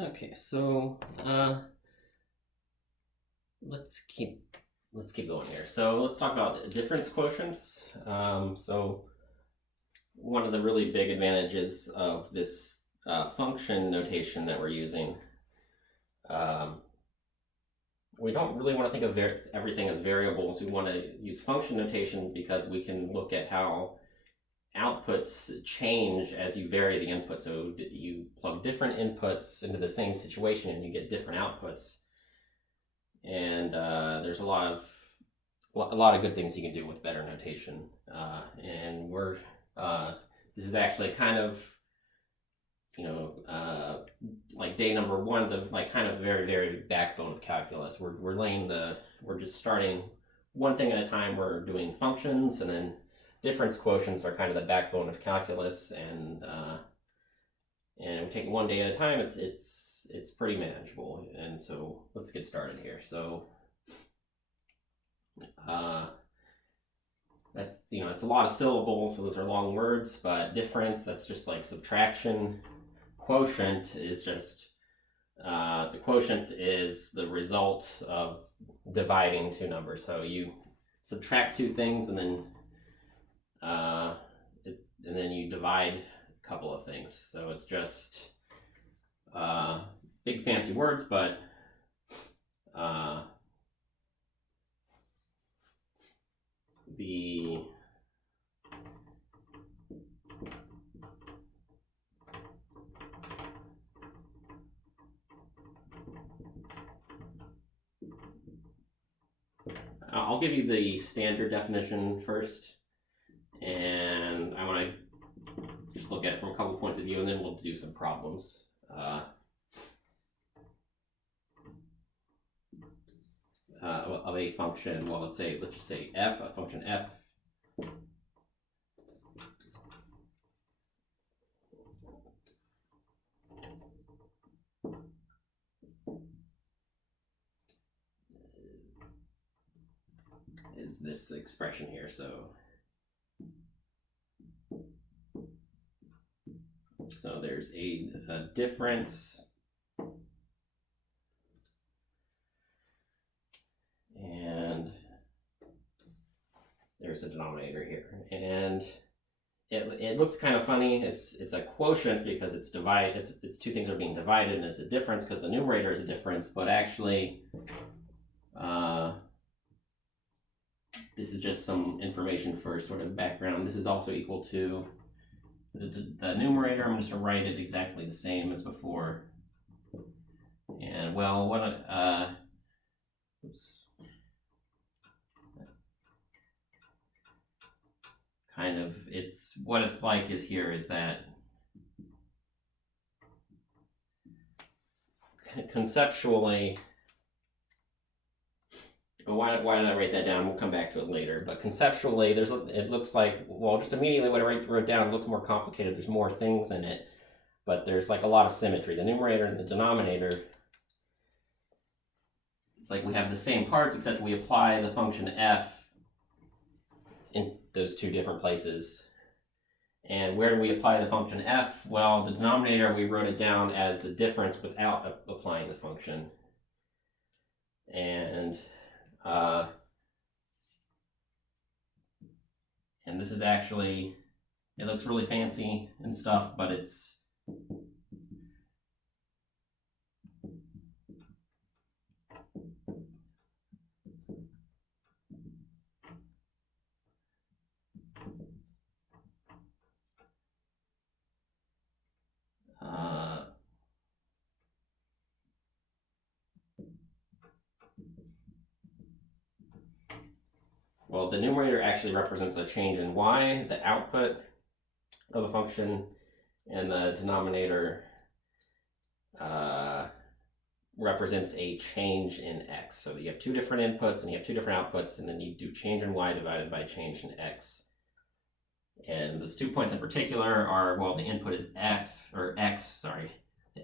Okay, so let's keep going here. So let's talk about difference quotients. So one of the really big advantages of this function notation that we're using, um, we don't really want to think of everything as variables. We want to use function notation because we can look at how outputs change as you vary the input. So you plug different inputs into the same situation and you get different outputs. And there's a lot of good things you can do with better notation. And we're this is actually kind of like day number one, the like kind of very backbone of calculus. We're just starting one thing at a time. We're doing functions, and then difference quotients are kind of the backbone of calculus, and we take one day at a time. It's pretty manageable, and so let's get started here. So that's it's a lot of syllables, so those are long words. But difference, that's just like subtraction. Quotient is just the quotient is the result of dividing two numbers. So you subtract two things, and then you divide a couple of things. So it's just big fancy words, but I'll give you the standard definition first, and I want to just look at it from a couple points of view, and then we'll do some problems. Of a function, well, let's just say f, a function f is this expression here. So there's a difference, and there's a denominator here, and it looks kind of funny. It's a quotient because it's divided. It's two things are being divided, and it's a difference because the numerator is a difference. But actually, this is just some information for sort of background. This is also equal to the numerator. I'm just going to write it exactly the same as before. And well, oops. Kind of, what it's like is here is that conceptually, why did I write that down? We'll come back to it later. But conceptually, it looks like, well, just immediately what I wrote down, it looks more complicated. There's more things in it, but there's like a lot of symmetry. The numerator and the denominator, it's like we have the same parts, except we apply the function f in those two different places. And where do we apply the function f? Well, the denominator, we wrote it down as the difference without applying the function. And this is actually, it looks really fancy and stuff, but it's well, the numerator actually represents a change in y, the output of the function, and the denominator represents a change in x. So you have two different inputs and you have two different outputs, and then you do change in y divided by change in x. And those 2 points in particular are, well, the input is the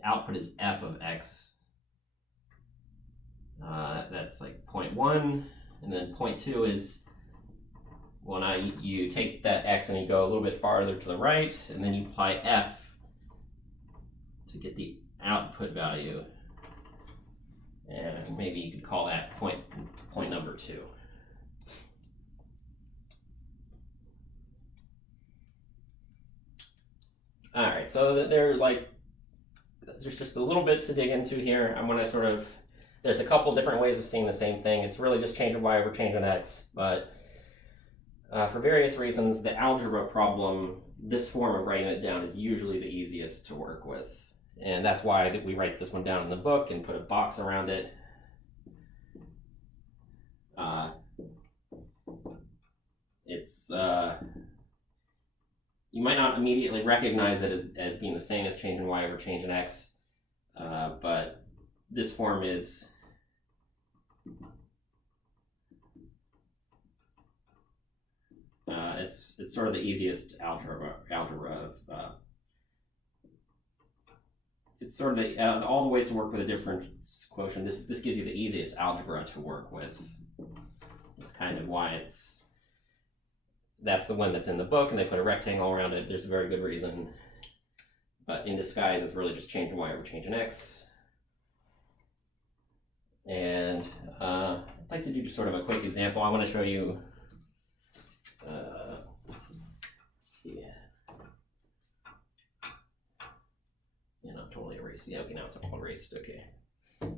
output is f of x. That's like 0.1, and then 0.2 is, well, now you take that x and you go a little bit farther to the right, and then you apply f to get the output value, and maybe you could call that point number 2. All right, so there's just a little bit to dig into here. I'm going to there's a couple different ways of seeing the same thing. It's really just changing y over changing x, but for various reasons, the algebra problem, this form of writing it down is usually the easiest to work with. And that's why we write this one down in the book and put a box around it. You might not immediately recognize it as being the same as changing y over changing x, but this form is it's sort of the easiest algebra it's sort of all the ways to work with a difference quotient. This gives you the easiest algebra to work with. It's kind of why that's the one that's in the book, and they put a rectangle around it. There's a very good reason. But in disguise, it's really just changing y over changing x. And I'd like to do just sort of a quick example. I want to show you, let's see. Totally erased. Yeah, okay, now it's all erased. Okay. There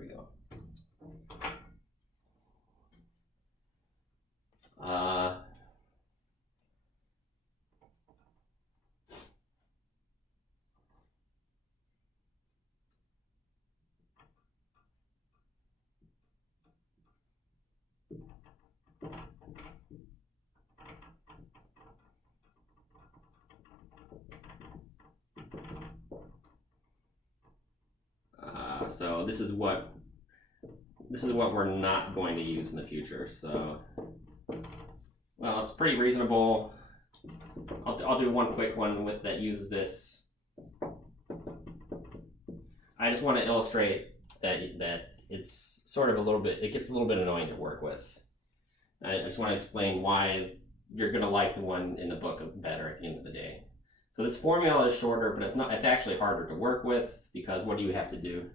we go. So this is what we're not going to use in the future. So, well, it's pretty reasonable. I'll do one quick one that uses this. I just want to illustrate that it's sort of it gets a little bit annoying to work with. I just want to explain why you're going to like the one in the book better at the end of the day. So this formula is shorter, but it's actually harder to work with, because what do you have to do?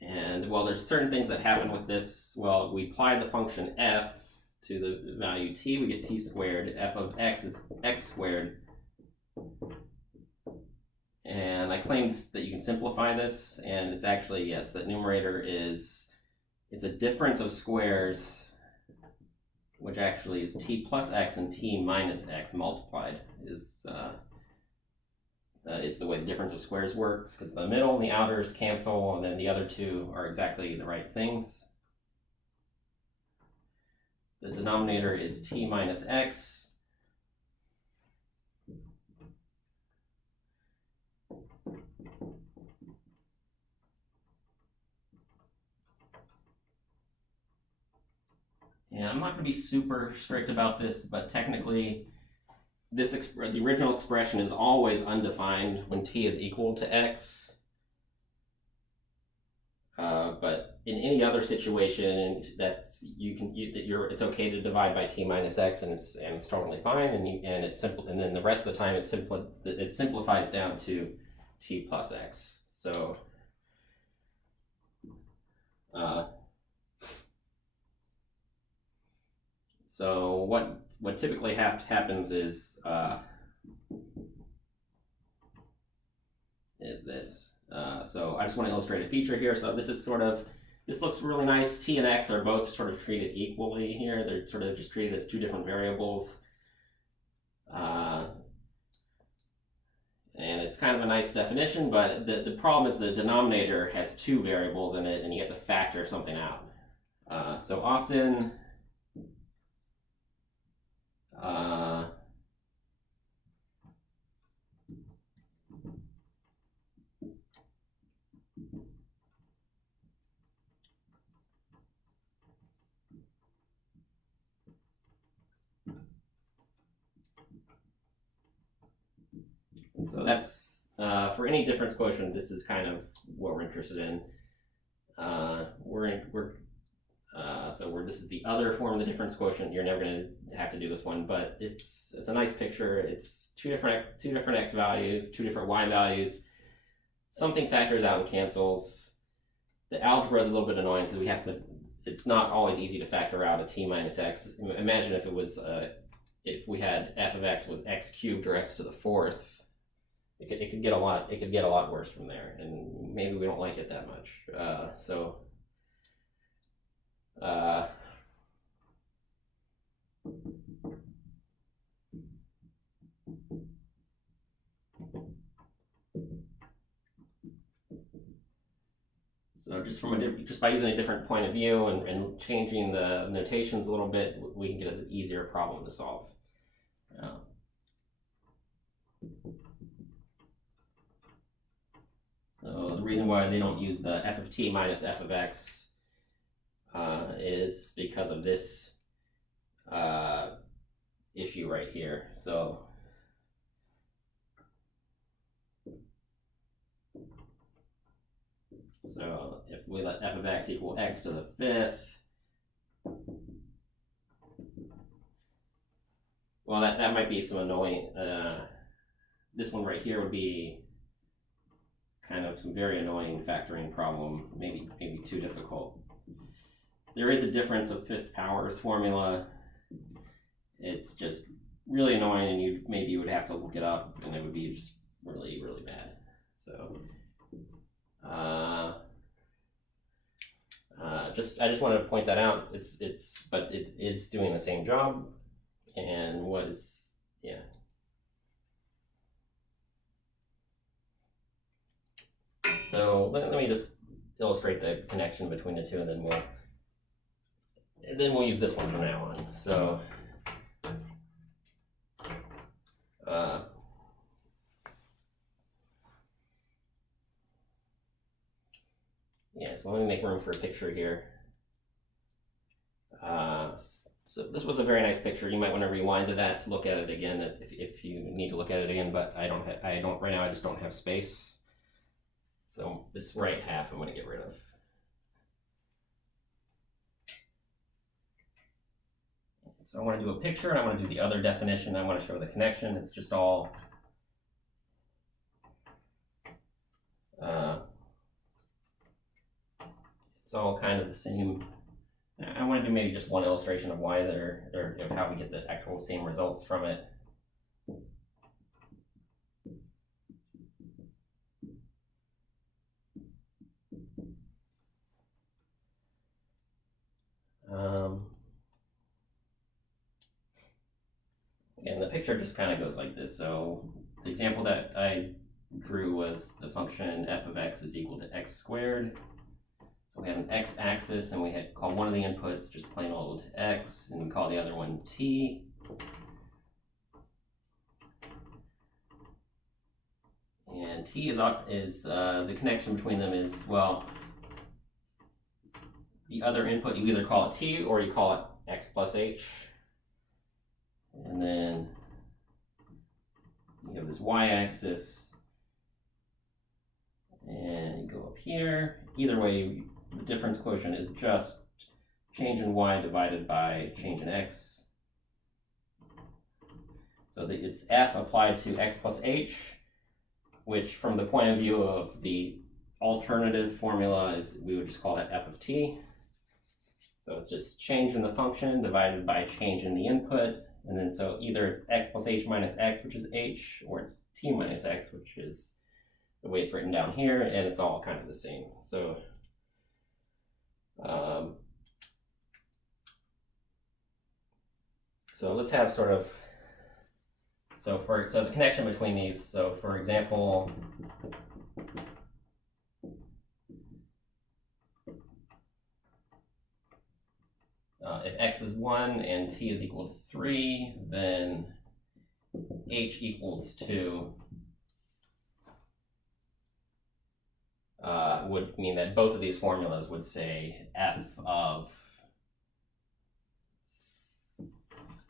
And well, there's certain things that happen with this. Well, we apply the function f to the value t, we get t squared. F of x is x squared. And I claimed that you can simplify this, and it's actually, yes, that numerator it's a difference of squares, which actually is t plus x and t minus x multiplied is the way the difference of squares works, because the middle and the outers cancel, and then the other two are exactly the right things. The denominator is t minus x. And I'm not going to be super strict about this, but technically, the original expression is always undefined when t is equal to x. But in any other situation, it's okay to divide by t minus x, and it's totally fine, and it's simple. And then the rest of the time, it simplifies down to t plus x. So. So what typically happens is this. So I just want to illustrate a feature here. So this looks really nice. T and x are both sort of treated equally here. They're sort of just treated as two different variables. And it's kind of a nice definition, but the problem is the denominator has two variables in it, and you have to factor something out. So often, so that's for any difference quotient, this is kind of what we're interested in. This is the other form of the difference quotient. You're never going to have to do this one, but it's a nice picture. It's two different x values, two different y values. Something factors out and cancels. The algebra is a little bit annoying because we have to. It's not always easy to factor out a t minus x. Imagine if it was if we had f of x was x cubed or x to the fourth. It could get a lot worse from there, and maybe we don't like it that much. So just by using a different point of view and changing the notations a little bit, we can get an easier problem to solve. So the reason why they don't use the f of t minus f of x is because of this issue right here. So if we let f of x equal x to the fifth, well, that might be some annoying. This one right here would be kind of some very annoying factoring problem, maybe too difficult. There is a difference of fifth powers formula. It's just really annoying, and maybe you would have to look it up, and it would be just really, really bad. So I just want to point that out. But it is doing the same job, and yeah. So let me just illustrate the connection between the two, and then we'll use this one from now on. So yeah, so let me make room for a picture here. So this was a very nice picture. You might want to rewind to that to look at it again if you need to look at it again, but I don't right now. I just don't have space. So this right half I'm going to get rid of. So I want to do a picture, and I want to do the other definition. I want to show the connection. It's just all it's all kind of the same. I want to do maybe just one illustration of why of how we get the actual same results from it. And the picture just kind of goes like this. So the example that I drew was the function f of x is equal to x squared. So we have an x-axis, and we had call one of the inputs just plain old x, and we call the other one t. And t is the connection between them is, well, the other input, you either call it t or you call it x plus h. And then you have this y-axis, and you go up here. Either way, the difference quotient is just change in y divided by change in x. So it's f applied to x plus h, which from the point of view of the alternative formula is, we would just call that f of t. So it's just change in the function divided by change in the input. And then so either it's x plus h minus x, which is h, or it's t minus x, which is the way it's written down here, and it's all kind of the same. So so let's have sort of, so the connection between these. So for example, if x is 1 and t is equal to 3, then h equals 2 would mean that both of these formulas would say f of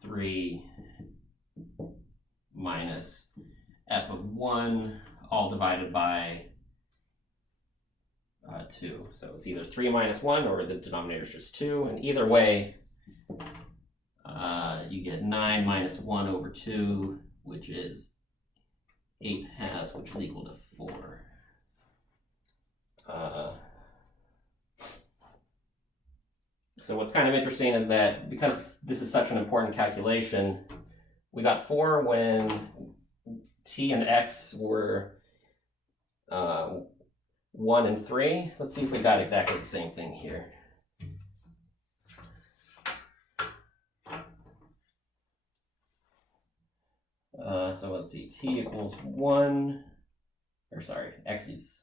3 minus f of 1 all divided by 2. So it's either 3 minus 1 or the denominator is just 2. And either way, you get 9 minus 1 over 2, which is 8/2, which is equal to 4. So what's kind of interesting is that because this is such an important calculation, we got 4 when t and x were 1 and 3. Let's see if we got exactly the same thing here. So let's see, t equals 1, or sorry, x is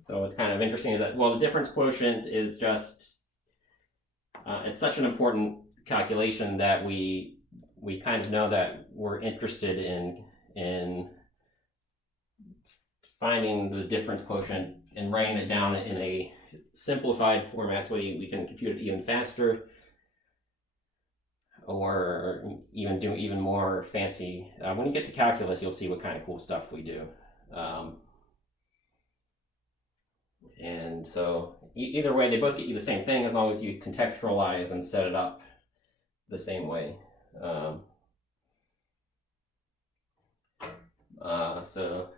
so what's kind of interesting is that, well, the difference quotient is just, it's such an important calculation that we kind of know that we're interested in finding the difference quotient and writing it down in a simplified format so we can compute it even faster, or even do even more fancy. When you get to calculus, you'll see what kind of cool stuff we do. And so either way, they both get you the same thing as long as you contextualize and set it up the same way. So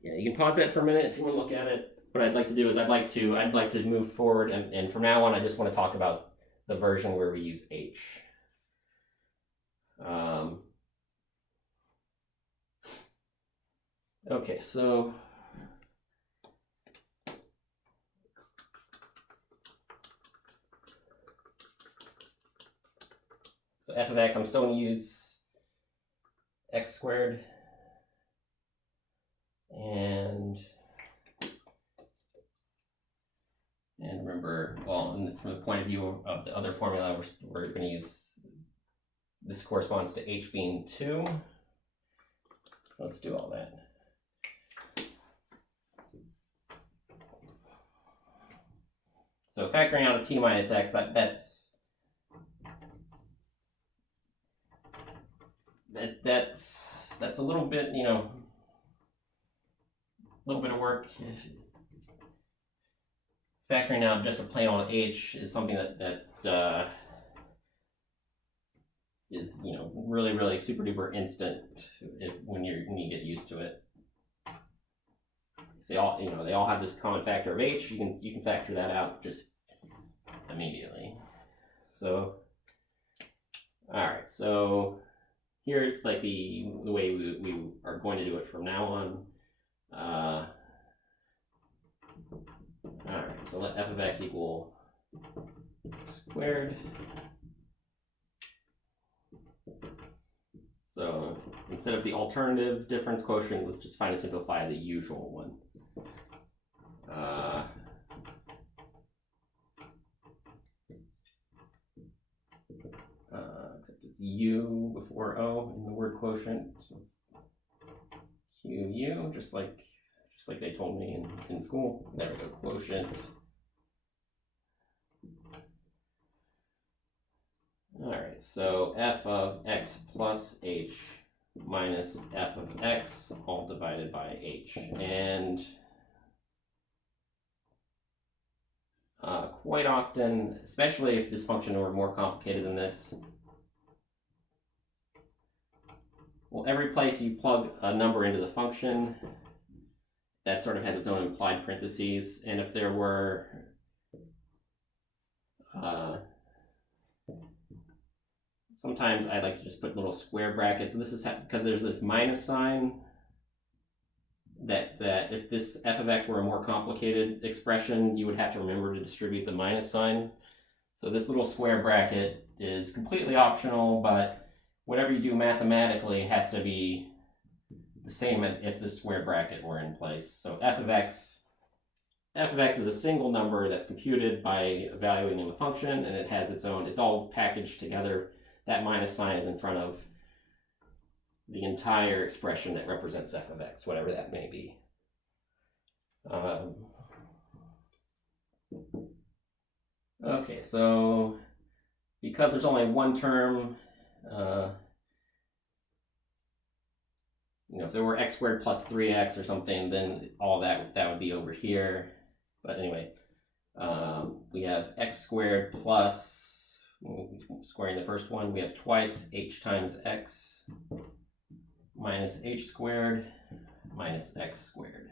yeah, you can pause that for a minute if you want to look at it. What I'd like to do is I'd like to move forward, and from now on, I just want to talk about the version where we use h. Okay, so f of x, I'm still going to use x squared, and remember, well, from the point of view of the other formula, we're going to use, this corresponds to h being 2. So let's do all that. So factoring out a t minus x, that's a little bit, a little bit of work. Factoring out just a plain old h is something that is really, really super duper instant when you get used to it. They all have this common factor of h. You can factor that out just immediately. So all right, so here's like the way we are going to do it from now on. All right, so let f of x equal squared. So instead of the alternative difference quotient, let's just find and simplify the usual one. Except it's u before o in the word quotient, so it's qu, just like they told me in school. There we go, quotient. All right, so f of x plus h minus f of x all divided by h. And quite often, especially if this function were more complicated than this, well, every place you plug a number into the function, that sort of has its own implied parentheses. And if there were sometimes I like to just put little square brackets. And this is because there's this minus sign, that if this f of x were a more complicated expression, you would have to remember to distribute the minus sign. So this little square bracket is completely optional, but whatever you do mathematically has to be the same as if the square bracket were in place. So f of x is a single number that's computed by evaluating the function, and it has its own, it's all packaged together. That minus sign is in front of the entire expression that represents f of x, whatever that may be. Okay, so because there's only one term, if there were x squared plus 3x or something, then all that would be over here. But anyway, we have x squared plus, squaring the first one, we have twice h times x minus h squared minus x squared.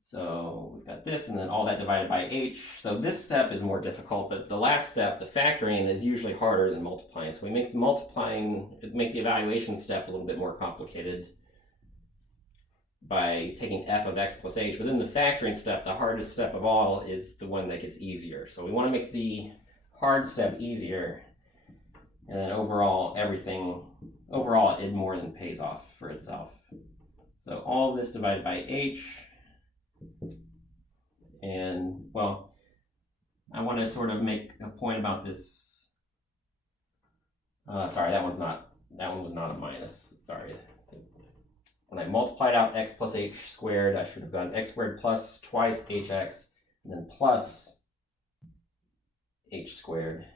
So we've got this, and then all that divided by h. So this step is more difficult, but the last step, the factoring, is usually harder than multiplying. So we make the evaluation step a little bit more complicated by taking f of x plus h. Within the factoring step, the hardest step of all is the one that gets easier. So we want to make the hard step easier, and then overall it more than pays off for itself. So all this divided by h. And, well, I want to sort of make a point about this. Sorry, that one was not a minus. Sorry. When I multiplied out x plus h squared, I should have gone x squared plus twice hx, and then plus h squared.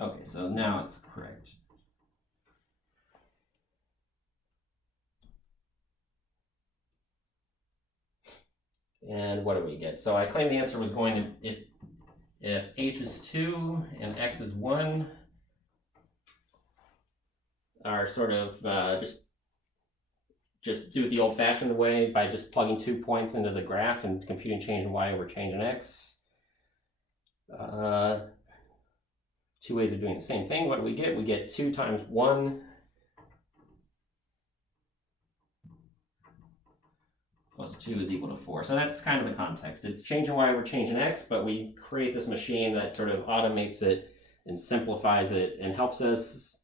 Okay, so now it's correct. And what do we get? So I claimed the answer was going to, if h is 2 and x is 1, are sort of just do it the old-fashioned way by just plugging 2 points into the graph and computing change in y over change in x. 2 ways of doing the same thing. What do we get? We get 2 times 1 plus 2 is equal to 4. So that's kind of the context. It's change in y over change in x, but we create this machine that sort of automates it and simplifies it and helps us.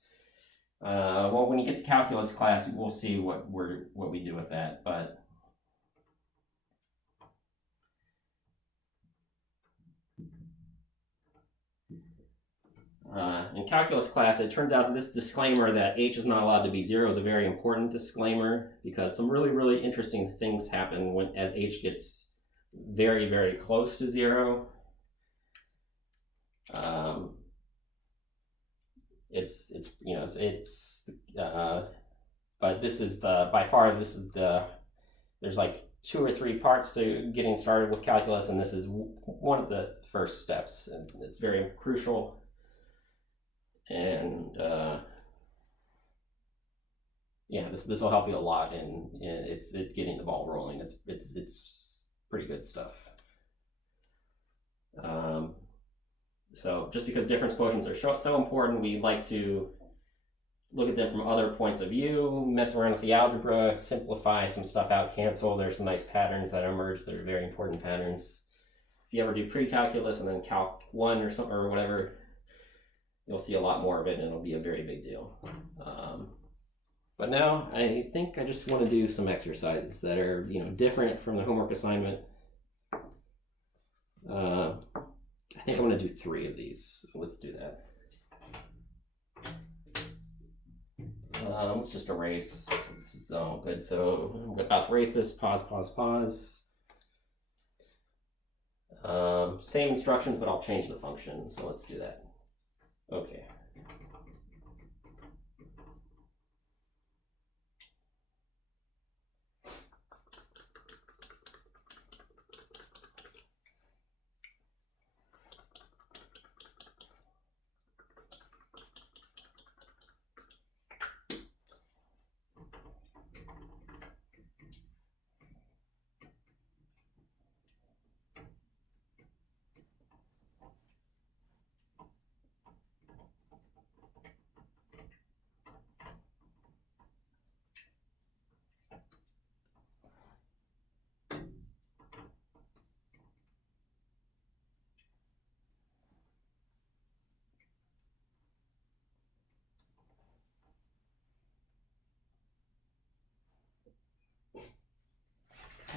Well, when you get to calculus class, we'll see what we do with that. But in calculus class, it turns out that this disclaimer that h is not allowed to be 0 is a very important disclaimer, because some really, really interesting things happen as h gets very, very close to 0. But this is there's like 2 or 3 parts to getting started with calculus, and this is one of the first steps, and it's very crucial. And yeah, this will help you a lot in it's getting the ball rolling. It's pretty good stuff. So just because difference quotients are so important, we like to look at them from other points of view, mess around with the algebra, simplify some stuff out, cancel. There's some nice patterns that emerge that are very important patterns. If you ever do pre-calculus and then calc 1 or something or whatever, you'll see a lot more of it, and it'll be a very big deal. But now I think I just want to do some exercises that are different from the homework assignment. I think I'm going to do 3 of these. So let's do that. Let's just erase. This is all good. So I'm about to erase this. Pause, pause, pause. Same instructions, but I'll change the function. So let's do that. Okay.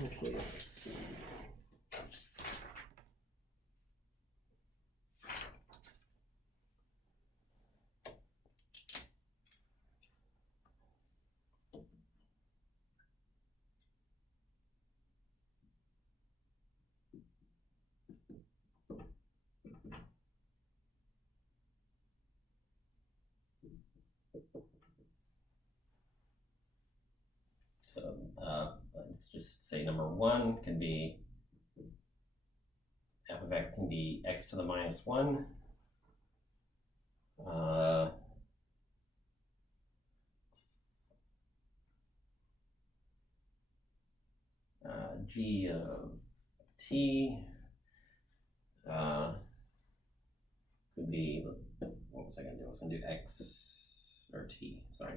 Okay, let's see. So let's just say number 1 can be f of x can be x to the minus 1. G of t could be, what was I going to do? I was going to do x or t, sorry.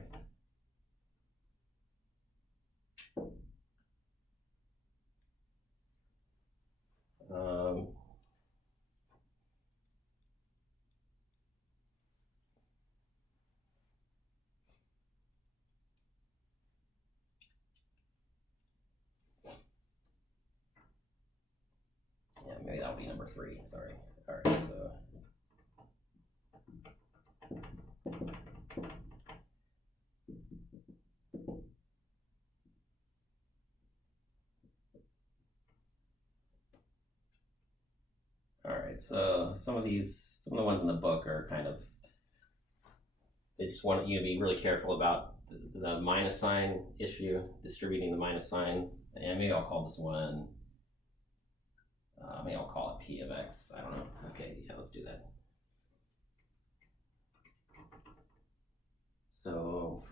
Yeah, maybe that'll be number 3, sorry. All right, so so some of the ones in the book are kind of, they just want you to be really careful about the minus sign issue, distributing the minus sign. And maybe I'll call this one, maybe I'll call it P of X. I don't know. Okay, yeah, let's do that. So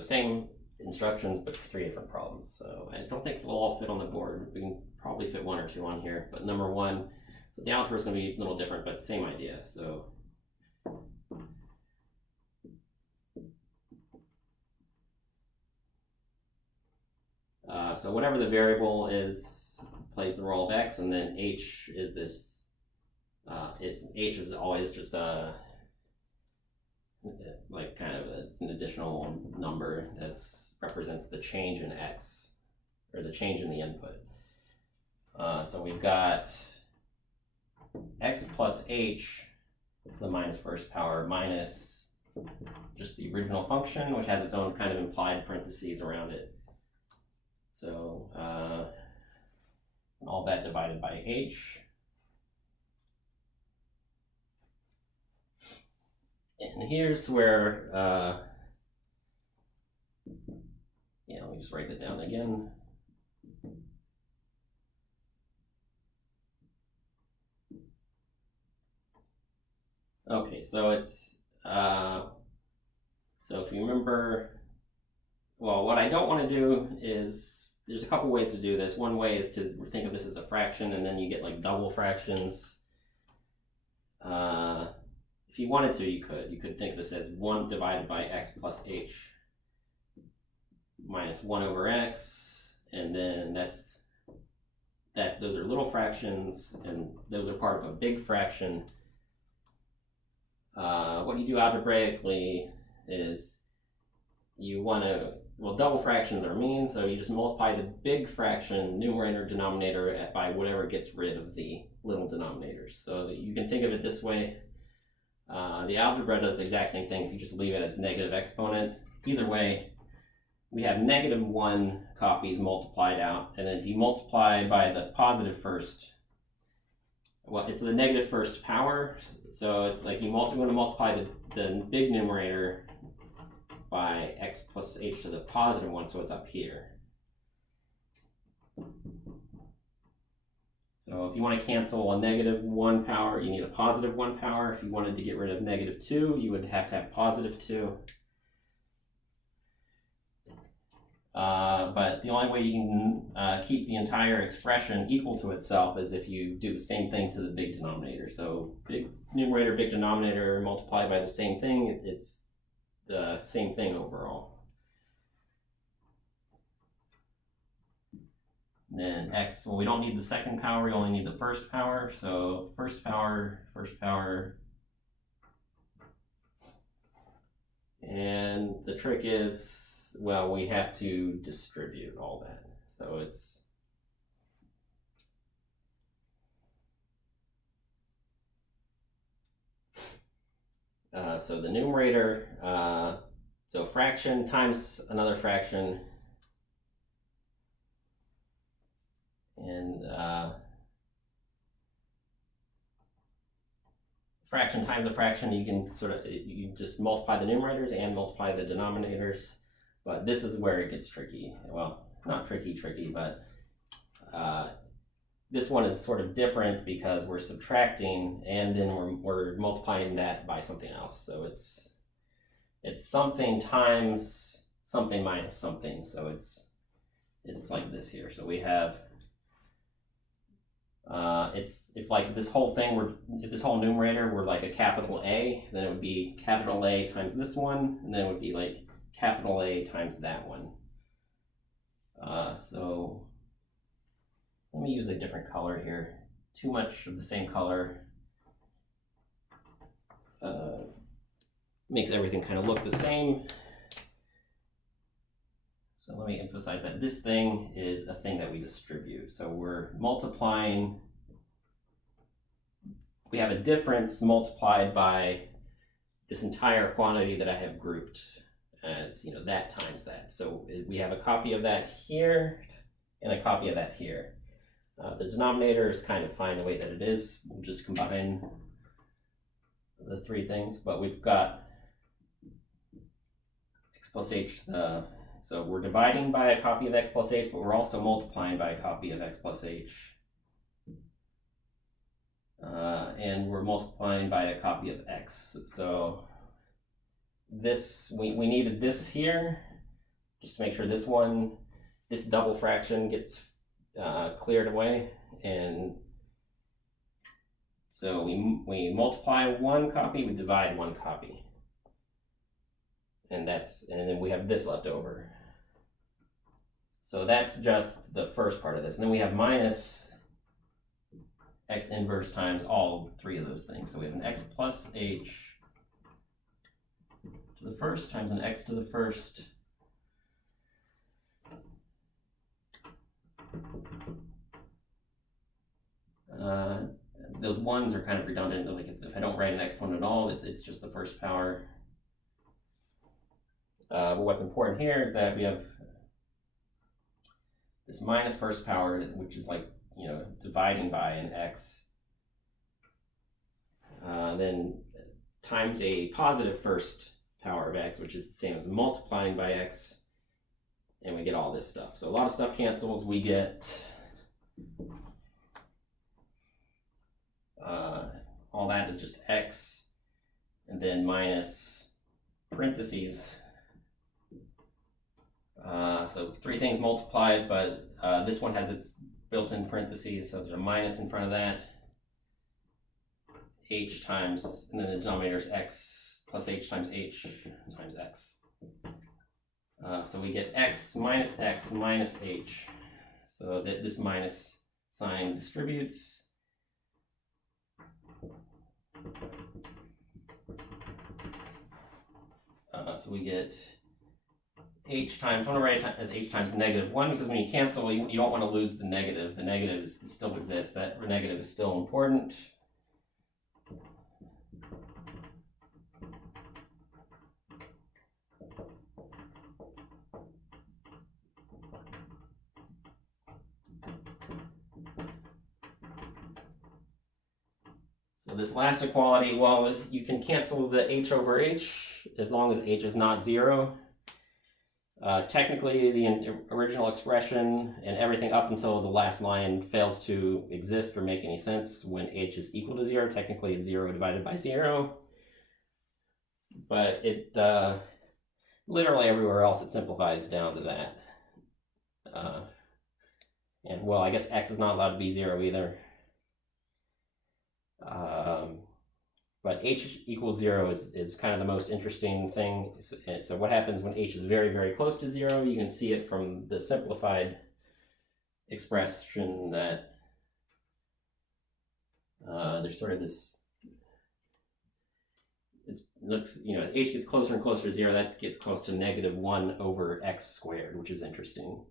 same instructions, but for 3 different problems. So I don't think they'll all fit on the board. We can probably fit 1 or 2 on here. But number 1, so the algebra is going to be a little different, but same idea. So so whatever the variable is plays the role of x, and then h is this. H is always just a like kind of an additional number that represents the change in x, or the change in the input. So we've got x plus h to the minus first power minus just the original function, which has its own kind of implied parentheses around it. So all that divided by h. And here's where, yeah, let me just write that down again. Okay, so it's, so if you remember, well, what I don't want to do is, there's a couple ways to do this. One way is to think of this as a fraction, and then you get like double fractions. If you wanted to, you could think of this as 1 divided by x plus h minus 1 over x, and then those are little fractions, and those are part of a big fraction. What you do algebraically is you want to, well, double fractions are mean, so you just multiply the big fraction, numerator, denominator, by whatever gets rid of the little denominators. So you can think of it this way. The algebra does the exact same thing if you just leave it as negative exponent. Either way, we have -1 copies multiplied out, and then if you multiply by the positive first, well, it's the negative first power, so it's like you want to multiply the big numerator by x plus h to the positive 1, so it's up here. So if you want to cancel a -1 power, you need a +1 power. If you wanted to get rid of -2, you would have to have +2. But the only way you can keep the entire expression equal to itself is if you do the same thing to the big denominator. So big numerator, big denominator multiplied by the same thing, it's the same thing overall. And then x, well, we don't need the second power, we only need the first power. So first power. And the trick is, well, we have to distribute all that. So it's, so the numerator, so fraction times another fraction, and fraction times a fraction, you can you just multiply the numerators and multiply the denominators. But this is where it gets tricky. Well, not tricky, but this one is sort of different because we're subtracting and then we're multiplying that by something else. So it's something times something minus something. So it's like this here. So we have if like this whole thing if this whole numerator were like a capital A, then it would be capital A times this one, and then it would be like capital A times that one. So let me use a different color here. Too much of the same color makes everything kind of look the same. So let me emphasize that this thing is a thing that we distribute. So we're multiplying, we have a difference multiplied by this entire quantity that I have grouped as, that times that. So we have a copy of that here and a copy of that here. The denominator is kind of fine the way that it is. We'll just combine the three things, but we've got x plus h, so we're dividing by a copy of x plus h, but we're also multiplying by a copy of x plus h. And we're multiplying by a copy of x. So this, we needed this here, just to make sure this double fraction gets cleared away. And so we multiply one copy, we divide one copy. And then we have this left over. So that's just the first part of this. And then we have minus x inverse times all three of those things. So we have an x plus h to the first times an x to the first those ones are kind of redundant. Like if I don't write an exponent at all, it's just the first power. But what's important here is that we have this minus first power, which is like, dividing by an x, then times a positive first power of x, which is the same as multiplying by x, and we get all this stuff. So a lot of stuff cancels. We get all that is just x, and then minus parentheses. So three things multiplied, but this one has its built-in parentheses, so there's a minus in front of that. H times, and then the denominator is x plus h times x. So we get x minus h. So that this minus sign distributes. So we get h times, I want to write it as h times negative 1, because when you cancel, you don't want to lose the negative. The negative still exists. That negative is still important. So this last equality, well, you can cancel the h over h as long as h is not 0. Technically, the original expression and everything up until the last line fails to exist or make any sense when h is equal to 0. Technically, it's 0 divided by 0. But it literally everywhere else it simplifies down to that. And well, I guess x is not allowed to be 0 either. But h equals 0 is kind of the most interesting thing. So what happens when h is very, very close to 0? You can see it from the simplified expression that there's sort of this, it looks, as h gets closer and closer to 0, that gets close to negative 1 over x squared, which is interesting.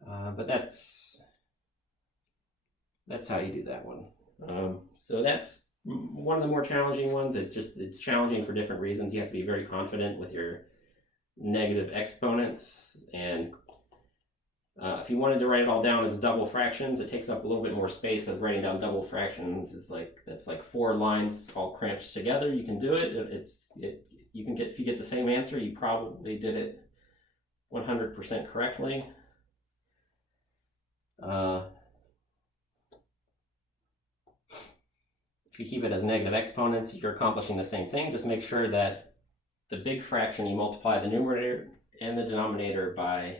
But that's how you do that one. So that's one of the more challenging ones. It's challenging for different reasons. You have to be very confident with your negative exponents, and If you wanted to write it all down as double fractions, it takes up a little bit more space because writing down double fractions is that's like 4 lines all cramped together. You can do it. You can get, if you get the same answer, you probably did it 100% correctly. If you keep it as negative exponents, you're accomplishing the same thing. Just make sure that the big fraction, you multiply the numerator and the denominator by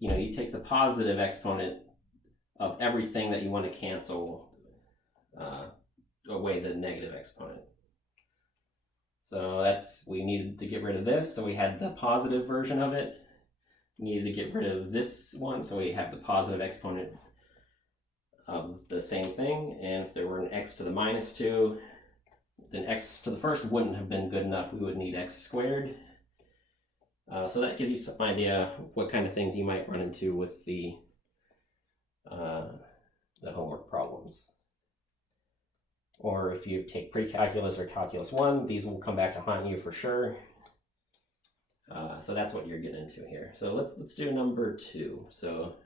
you take the positive exponent of everything that you want to cancel away the negative exponent. So we needed to get rid of this, so we had the positive version of it. We needed to get rid of this one, so we have the positive exponent of the same thing. And if there were an x to the minus 2, then x to the first wouldn't have been good enough. We would need x squared. So that gives you some idea what kind of things you might run into with the homework problems. Or if you take pre-calculus or calculus 1, these will come back to haunt you for sure. So that's what you're getting into here. So let's do number 2. So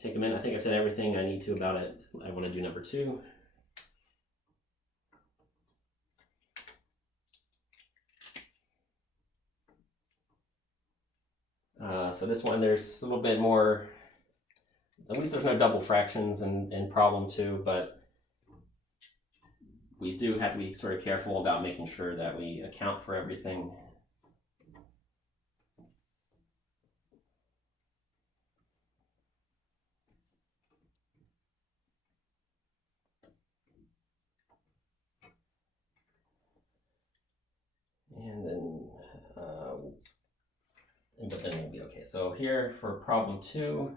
take a minute. I think I've said everything I need to about it. I want to do number 2. So this one, there's a little bit more, at least there's no double fractions in problem 2, but we do have to be sort of careful about making sure that we account for everything. And then, but then we'll be okay. So here for problem 2,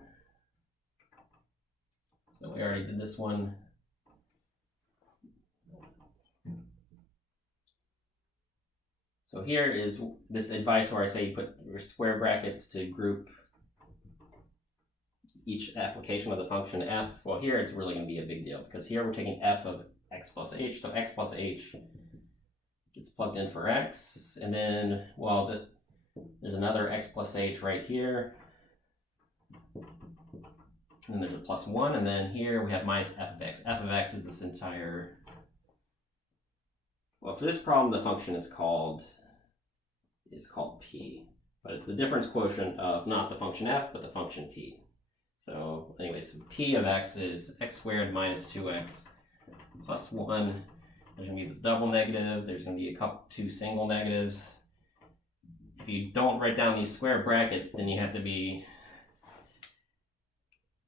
so we already did this one. So here is this advice where I say you put your square brackets to group each application of the function f. Well, here it's really going to be a big deal because here we're taking f of x plus h. So x plus h gets plugged in for x, and then, well, there's another x plus h right here. And then there's a plus 1, and then here we have minus f of x. F of x is this entire, well, for this problem, the function is called p, but it's the difference quotient of not the function f, but the function p. So anyways, p of x is x squared minus 2x plus 1. There's going to be this double negative. There's going to be two single negatives. If you don't write down these square brackets, then you have to be,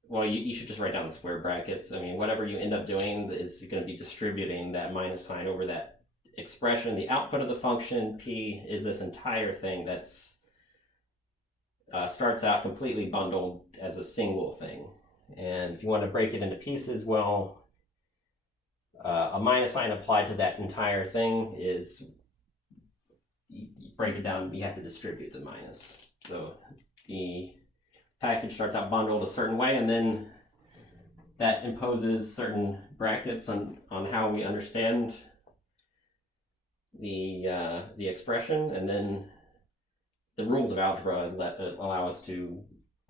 well, you should just write down the square brackets. I mean, whatever you end up doing is going to be distributing that minus sign over that expression. The output of the function p is this entire thing that's starts out completely bundled as a single thing. And if you want to break it into pieces, well, a minus sign applied to that entire thing is, you break it down, you have to distribute the minus. So the package starts out bundled a certain way, and then that imposes certain brackets on how we understand the expression, and then the rules of algebra allow us to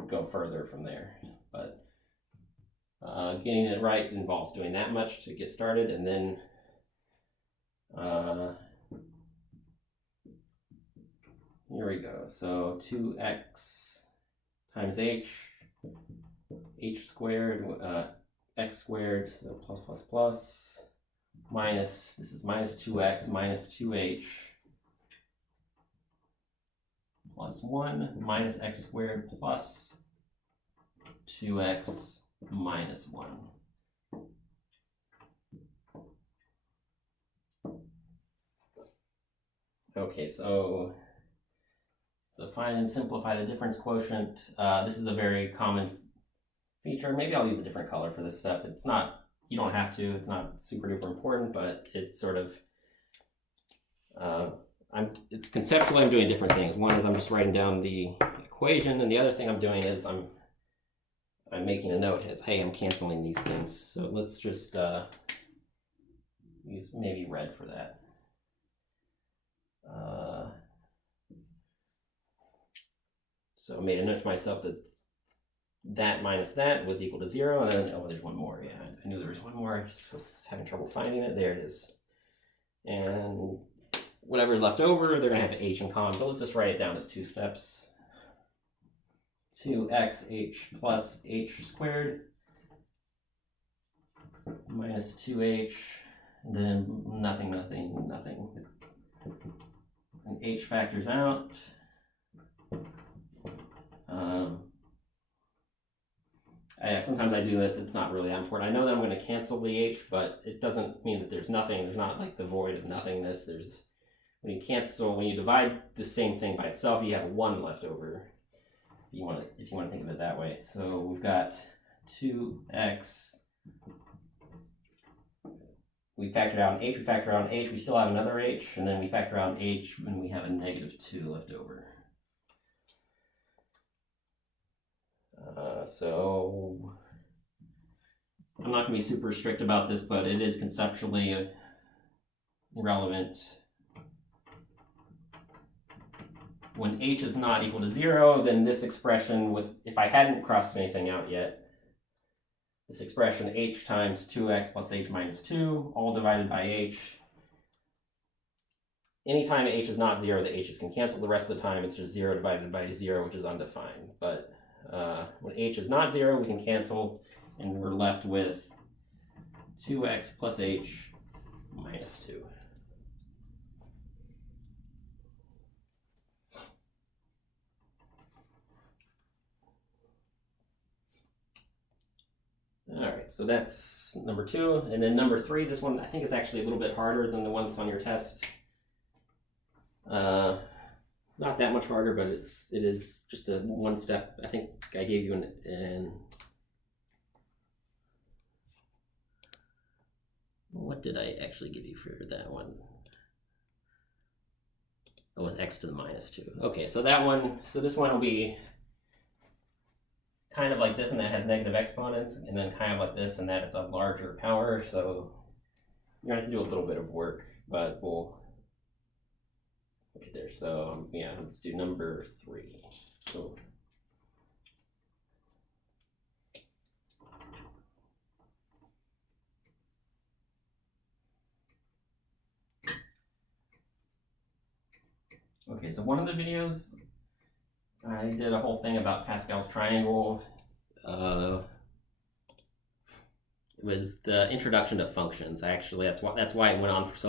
go further from there. But getting it right involves doing that much to get started, and then here we go. So 2x times h squared, x squared, so plus plus plus, minus, this is minus 2x minus 2h plus 1 minus x squared plus 2x minus 1. Okay, so find and simplify the difference quotient. This is a very common feature. Maybe I'll use a different color for this step. It's not, you don't have to, it's not super duper important, but it's sort of, it's conceptually I'm doing different things. One is I'm just writing down the equation, and the other thing I'm doing is I'm making a note, hey, I'm canceling these things. So let's just use maybe red for that. So I made a note to myself that that minus that was equal to 0, and then, oh, there's one more. Yeah, I knew there was one more. I just was having trouble finding it. There it is. And whatever's left over, they're going to have h in common, but let's just write it down as 2 steps. 2xh plus h squared minus 2h, and then nothing, nothing, nothing. And h factors out. Sometimes I do this, it's not really that important. I know that I'm going to cancel the h, but it doesn't mean that there's nothing. There's not like the void of nothingness. There's, when you divide the same thing by itself, you have 1 left over. If you want to think of it that way. So we've got 2x. We factored out an h, we factor out an h, we still have another h, and then we factor out an h when we have a -2 left over. So I'm not going to be super strict about this, but it is conceptually relevant. When h is not equal to 0, then this expression, if I hadn't crossed anything out yet, this expression h times 2x plus h minus 2, all divided by h. Anytime h is not 0, the h's can cancel. The rest of the time, it's just 0 divided by 0, which is undefined. But when h is not 0, we can cancel, and we're left with 2x plus h minus 2. All right, so that's number 2. And then number 3, this one I think is actually a little bit harder than the one that's on your test. Not that much harder, but it is just a 1 step. I think I gave you an what did I actually give you for that one? It was x to the -2. Okay, so that one, so this one will be kind of like this, and that has negative exponents, and then kind of like this, and that it's a larger power. So you're gonna have to do a little bit of work, but we'll get there. So yeah, let's do number 3. So okay, so one of the videos I did a whole thing about Pascal's triangle. It was the introduction to functions. Actually, that's why it went on for so long.